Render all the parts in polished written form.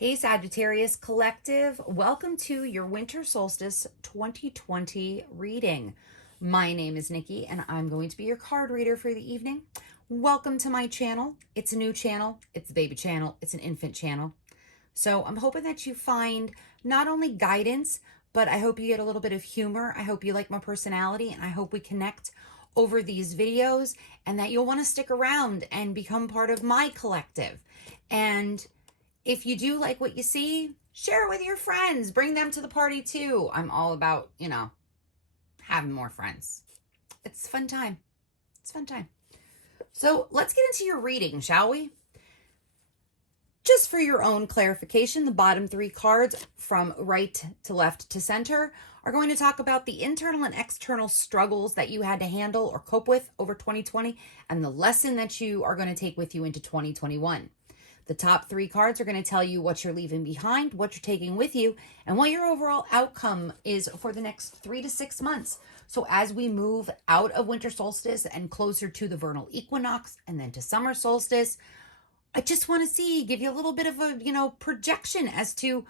Hey Sagittarius Collective, welcome to your Winter Solstice 2020 reading. My name is Nikki and I'm going to be your card reader for the evening. Welcome to my channel. It's a new channel, it's a baby channel, it's an infant channel. So I'm hoping that you find not only guidance, but I hope you get a little bit of humor. I hope you like my personality and I hope we connect over these videos and that you'll want to stick around and become part of my collective. And if you do like what you see, share it with your friends. Bring them to the party too. I'm all about, having more friends. It's a fun time. It's a fun time. So let's get into your reading, shall we? Just for your own clarification, the bottom three cards from right to left to center are going to talk about the internal and external struggles that you had to handle or cope with over 2020 and the lesson that you are going to take with you into 2021. The top three cards are going to tell you what you're leaving behind, what you're taking with you, and what your overall outcome is for the next 3 to 6 months. So as we move out of winter solstice and closer to the vernal equinox and then to summer solstice, I just want to give you a little bit of a, projection as to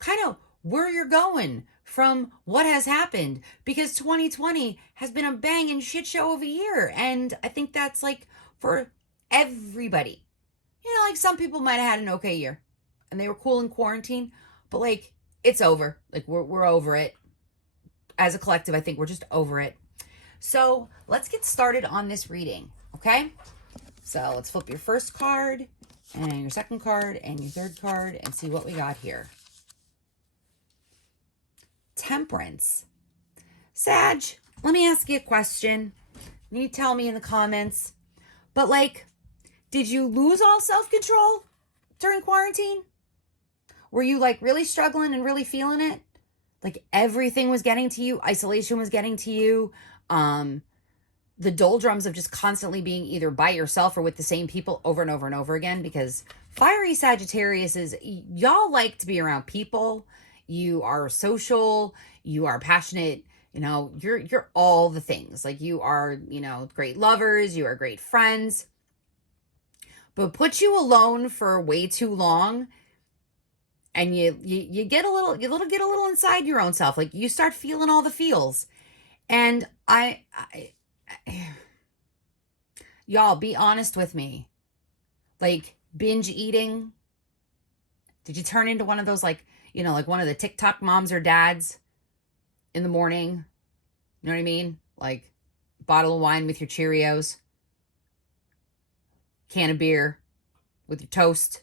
kind of where you're going from what has happened, because 2020 has been a banging shit show of a year. And I think that's like for everybody. Like some people might have had an okay year and they were cool in quarantine, but like it's over. Like we're over it. As a collective, I think we're just over it. So let's get started on this reading, okay? So let's flip your first card and your second card and your third card and see what we got here. Temperance. Sag, let me ask you a question. You tell me in the comments, but like, did you lose all self-control during quarantine? Were you like really struggling and really feeling it? Like everything was getting to you. Isolation was getting to you. The doldrums of just constantly being either by yourself or with the same people over and over and over again, because fiery Sagittarius is, y'all like to be around people. You are social. You are passionate. You're all the things. Like you are, great lovers. You are great friends. But put you alone for way too long, and you get a little inside your own self. Like you start feeling all the feels. And I y'all, be honest with me. Like binge eating. Did you turn into one of those like one of the TikTok moms or dads in the morning? You know what I mean? Like bottle of wine with your Cheerios, can of beer with your toast.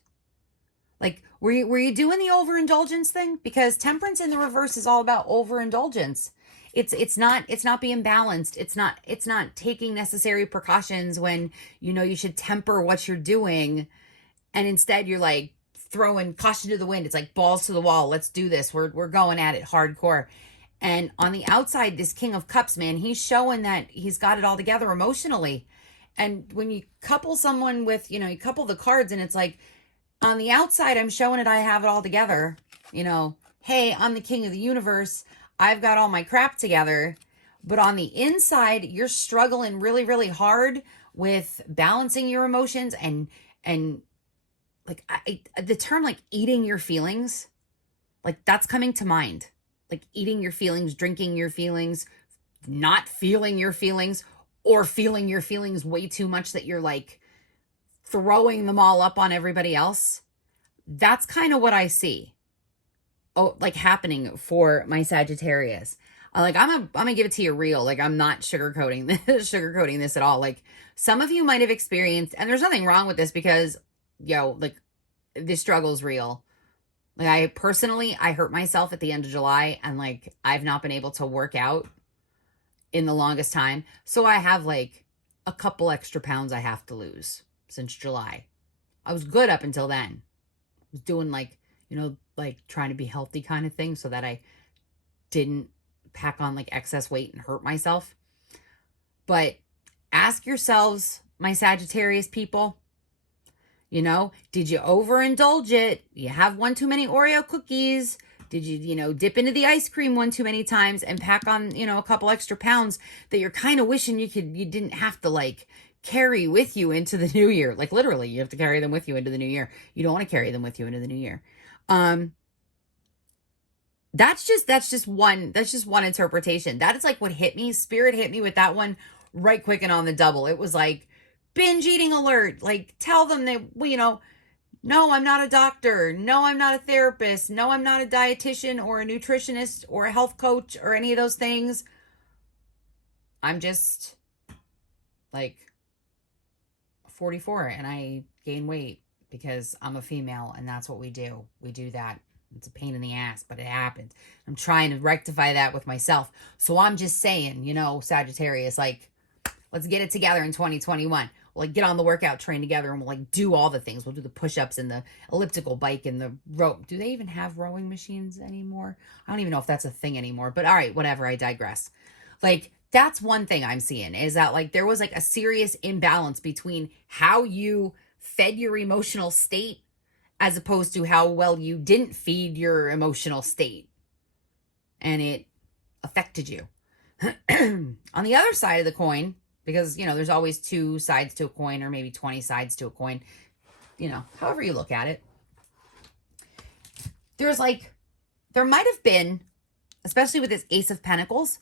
Like, were you doing the overindulgence thing? Because temperance in the reverse is all about overindulgence. It's not being balanced. It's not taking necessary precautions when you should temper what you're doing, and instead you're like throwing caution to the wind. It's like balls to the wall. Let's do this. We're going at it hardcore. And on the outside, this King of Cups, man, he's showing that he's got it all together emotionally. And when you couple someone with, you couple the cards and it's like, on the outside, I'm showing it, I have it all together. Hey, I'm the king of the universe. I've got all my crap together. But on the inside, you're struggling really, really hard with balancing your emotions and like the term like eating your feelings, like that's coming to mind. Like eating your feelings, drinking your feelings, not feeling your feelings, or feeling your feelings way too much that you're like throwing them all up on everybody else. That's kind of what I see. Oh, like happening for my Sagittarius. I'm gonna give it to you real. Like I'm not sugarcoating this at all. Like some of you might have experienced, and there's nothing wrong with this because, like this struggle is real. Like I hurt myself at the end of July, and like I've not been able to work out in the longest time. So I have like a couple extra pounds I have to lose since July. I was good up until then. I was doing like, like trying to be healthy kind of thing so that I didn't pack on like excess weight and hurt myself. But ask yourselves, my Sagittarius people, did you overindulge it? You have one too many Oreo cookies? Did you, dip into the ice cream one too many times and pack on, a couple extra pounds that you're kind of wishing you didn't have to like carry with you into the new year. Like literally, you have to carry them with you into the new year. You don't want to carry them with you into the new year. That's just one interpretation. That is like what hit me. Spirit hit me with that one right quick and on the double. It was like binge eating alert. Like tell them they, well, no, I'm not a doctor. No, I'm not a therapist. No, I'm not a dietitian or a nutritionist or a health coach or any of those things. I'm just like 44 and I gain weight because I'm a female and that's what we do. We do that. It's a pain in the ass, but it happens. I'm trying to rectify that with myself. So I'm just saying, Sagittarius, like, let's get it together in 2021. We'll like get on the workout train together and we'll like do all the things. We'll do the push-ups and the elliptical bike and the rope. Do they even have rowing machines anymore? I don't even know if that's a thing anymore, but all right, whatever. I digress. Like, that's one thing I'm seeing is that like there was like a serious imbalance between how you fed your emotional state as opposed to how well you didn't feed your emotional state. And it affected you. On the other side of the coin, because, there's always two sides to a coin or maybe 20 sides to a coin, however you look at it. There might have been, especially with this Ace of Pentacles,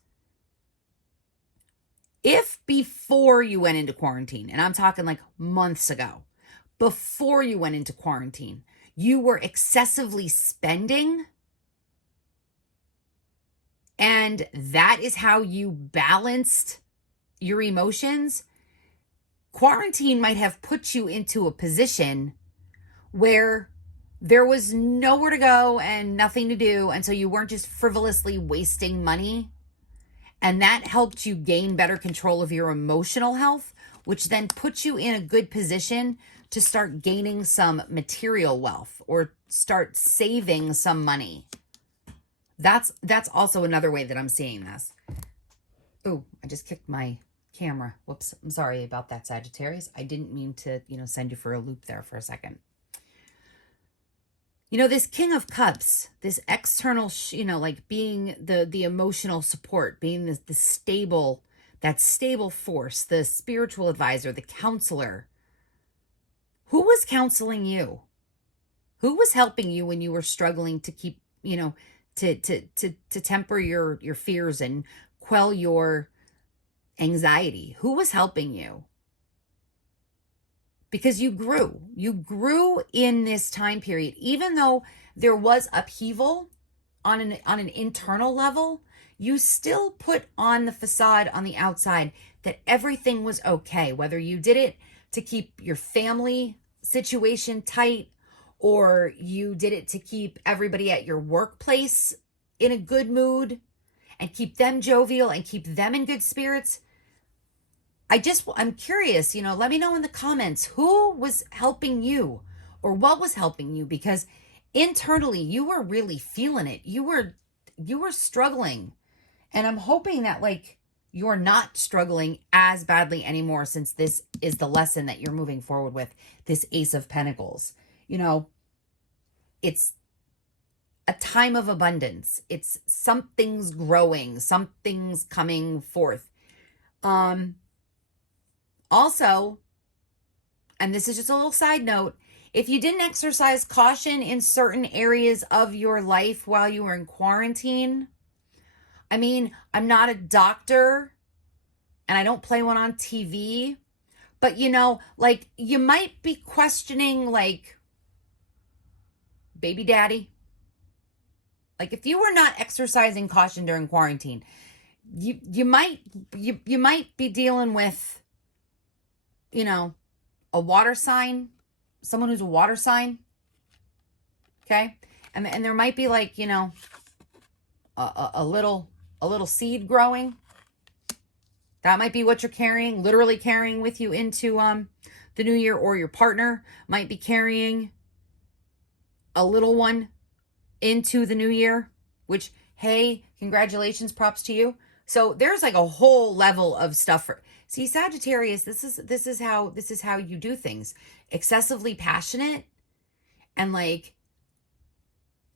if before you went into quarantine, and I'm talking like months ago, before you went into quarantine, you were excessively spending, and that is how you balanced your emotions, quarantine might have put you into a position where there was nowhere to go and nothing to do, and so you weren't just frivolously wasting money. And that helped you gain better control of your emotional health, which then puts you in a good position to start gaining some material wealth or start saving some money. That's also another way that I'm seeing this. Oh, I just kicked my camera. Whoops. I'm sorry about that, Sagittarius. I didn't mean to, send you for a loop there for a second. This King of Cups, this external, like being the emotional support, being the stable, that stable force, the spiritual advisor, the counselor. Who was counseling you? Who was helping you when you were struggling to keep, to temper your fears and quell your anxiety? Who was helping you? Because you grew in this time period, even though there was upheaval on an internal level, you still put on the facade on the outside that everything was okay, whether you did it to keep your family situation tight or you did it to keep everybody at your workplace in a good mood and keep them jovial and keep them in good spirits. I'm curious, let me know in the comments who was helping you or what was helping you, because internally you were really feeling it. You were struggling. And I'm hoping that like you're not struggling as badly anymore, since this is the lesson that you're moving forward with, this Ace of Pentacles. It's a time of abundance. It's something's growing, something's coming forth. Also, and this is just a little side note, if you didn't exercise caution in certain areas of your life while you were in quarantine, I mean, I'm not a doctor and I don't play one on TV, but like you might be questioning like baby daddy. Like if you were not exercising caution during quarantine, you might be dealing with a water sign, someone who's a water sign. Okay. And there might be like, a little seed growing. That might be what you're carrying, literally carrying with you into, the new year, or your partner might be carrying a little one into the new year, which, hey, congratulations, props to you. So there's like a whole level of stuff see, Sagittarius, this is how you do things. Excessively passionate and like,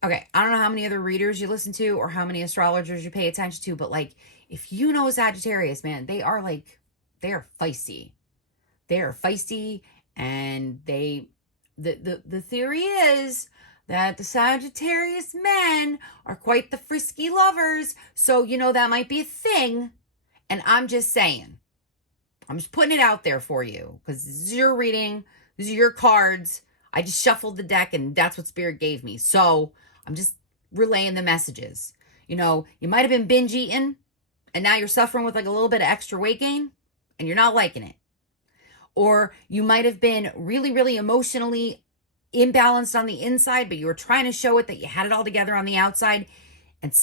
okay, I don't know how many other readers you listen to or how many astrologers you pay attention to, but like if Sagittarius, man, they are feisty. They are feisty, and the theory is that the Sagittarius men are quite the frisky lovers. So, that might be a thing. And I'm just saying, I'm just putting it out there for you because this is your reading. These are your cards. I just shuffled the deck and that's what Spirit gave me. So I'm just relaying the messages. You might have been binge eating and now you're suffering with like a little bit of extra weight gain and you're not liking it. Or you might have been really, really emotionally imbalanced on the inside, but you were trying to show it that you had it all together on the outside. And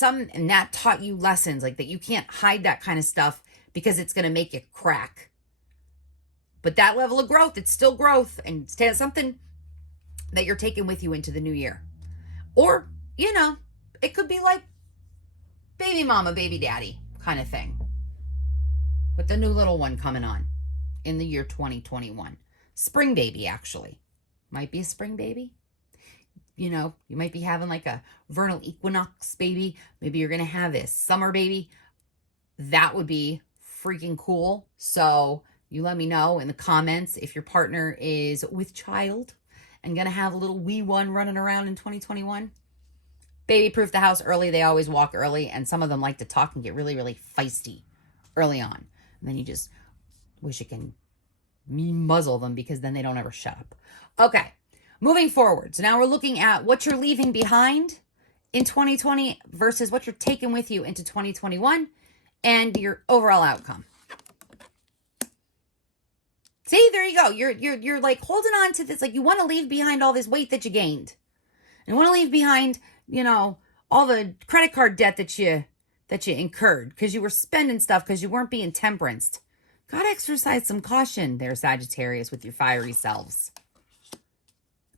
that taught you lessons like that you can't hide that kind of stuff because it's going to make you crack. But that level of growth, it's still growth and it's something that you're taking with you into the new year. Or, it could be like baby mama, baby daddy kind of thing. With the new little one coming on in the year 2021. Spring baby, actually. Might be a spring baby. You might be having like a vernal equinox baby. Maybe you're going to have this summer baby. That would be freaking cool. So you let me know in the comments if your partner is with child and going to have a little wee one running around in 2021. Baby proof the house early. They always walk early. And some of them like to talk and get really, really feisty early on. And then you just wish you can muzzle them because then they don't ever shut up. Okay. Moving forward. So now we're looking at what you're leaving behind in 2020 versus what you're taking with you into 2021 and your overall outcome. See, there you go. You're like holding on to this. Like you want to leave behind all this weight that you gained. And you want to leave behind, all the credit card debt that you incurred because you were spending stuff because you weren't being temperanced. Gotta exercise some caution there, Sagittarius, with your fiery selves.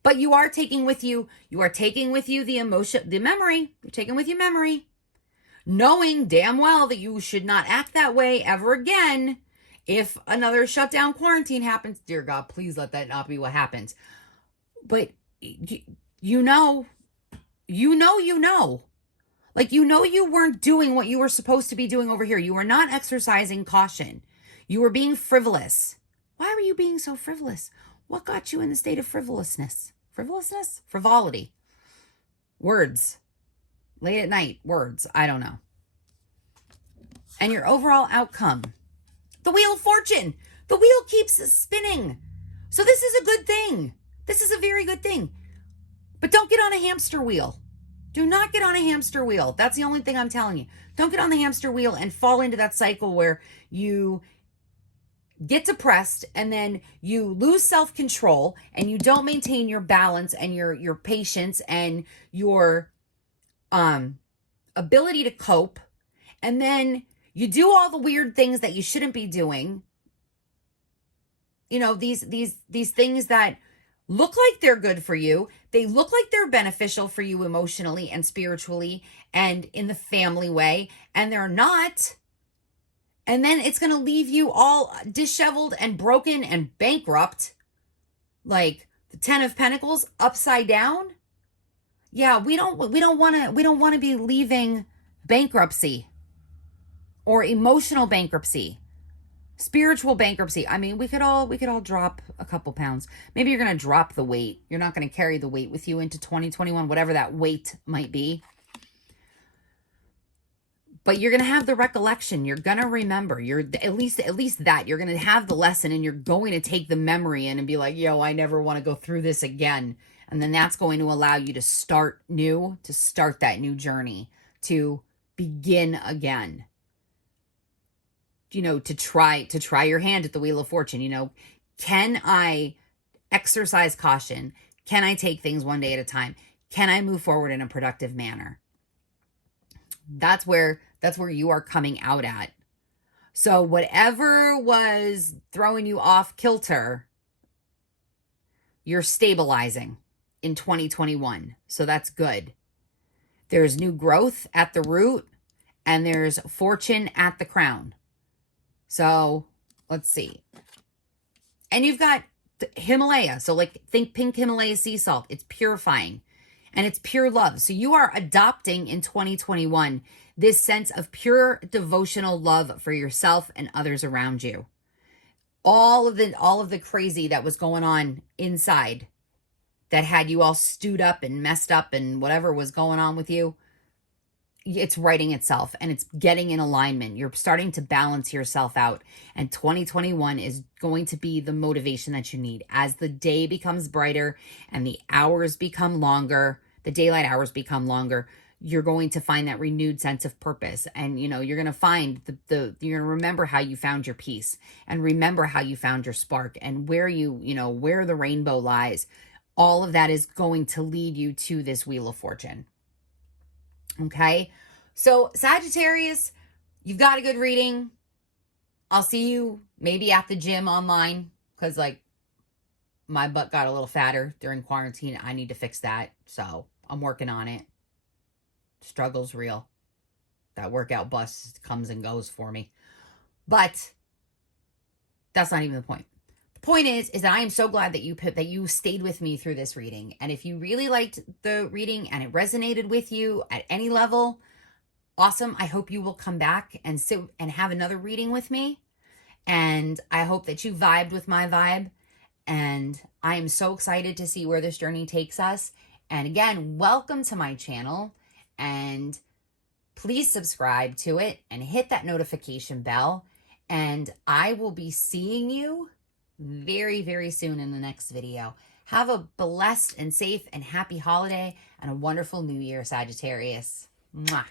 But you are taking with you the emotion, the memory. You're taking with you memory. Knowing damn well that you should not act that way ever again. If another shutdown quarantine happens, dear God, please let that not be what happens. But you know. Like, you weren't doing what you were supposed to be doing over here. You were not exercising caution. You were being frivolous. Why were you being so frivolous? What got you in the state of frivolousness? Frivolousness? Frivolity. Words. Late at night. Words. I don't know. And your overall outcome. The Wheel of Fortune. The wheel keeps spinning. So this is a good thing. This is a very good thing. But don't get on a hamster wheel. Do not get on a hamster wheel. That's the only thing I'm telling you. Don't get on the hamster wheel and fall into that cycle where you get depressed and then you lose self-control and you don't maintain your balance and your patience and your ability to cope. And then you do all the weird things that you shouldn't be doing. These things that look like they're good for you. They look like they're beneficial for you emotionally and spiritually and in the family way, and they're not. And then it's going to leave you all disheveled and broken and bankrupt. Like the 10 of Pentacles upside down. Yeah, we don't want to be leaving bankruptcy or emotional bankruptcy. Spiritual bankruptcy. I mean, we could all drop a couple pounds. Maybe you're going to drop the weight. You're not going to carry the weight with you into 2021, whatever that weight might be. But you're going to have the recollection. You're going to remember. You're at least that. You're going to have the lesson and you're going to take the memory in and be like, yo, I never want to go through this again. And then that's going to allow you to start new, to start that new journey, to begin again. To try your hand at the Wheel of Fortune. Can I exercise caution? Can I take things one day at a time? Can I move forward in a productive manner? That's where you are coming out at. So whatever was throwing you off kilter, you're stabilizing in 2021. So that's good. There's new growth at the root and there's fortune at the crown. So let's see. And you've got Himalaya. So think pink Himalaya sea salt. It's purifying and it's pure love. So you are adopting in 2021 this sense of pure devotional love for yourself and others around you. all of the crazy that was going on inside that had you all stewed up and messed up and whatever was going on with you, it's righting itself and it's getting in alignment. You're starting to balance yourself out. And 2021 is going to be the motivation that you need as the day becomes brighter and the hours become longer, the daylight hours become longer. You're going to find that renewed sense of purpose. And, you know, you're going to find you're going to remember how you found your peace and remember how you found your spark and where where the rainbow lies. All of that is going to lead you to this Wheel of Fortune. Okay. So, Sagittarius, you've got a good reading. I'll see you maybe at the gym online because, like, my butt got a little fatter during quarantine. I need to fix that. So, I'm working on it. Struggle's real. That workout bus comes and goes for me. But that's not even the point. The point is that I am so glad that you stayed with me through this reading. And if you really liked the reading and it resonated with you at any level, awesome. I hope you will come back and sit and have another reading with me. And I hope that you vibed with my vibe. And I am so excited to see where this journey takes us. And again, welcome to my channel. And please subscribe to it and hit that notification bell. And I will be seeing you very, very soon in the next video. Have a blessed and safe and happy holiday and a wonderful new year, Sagittarius. Mwah.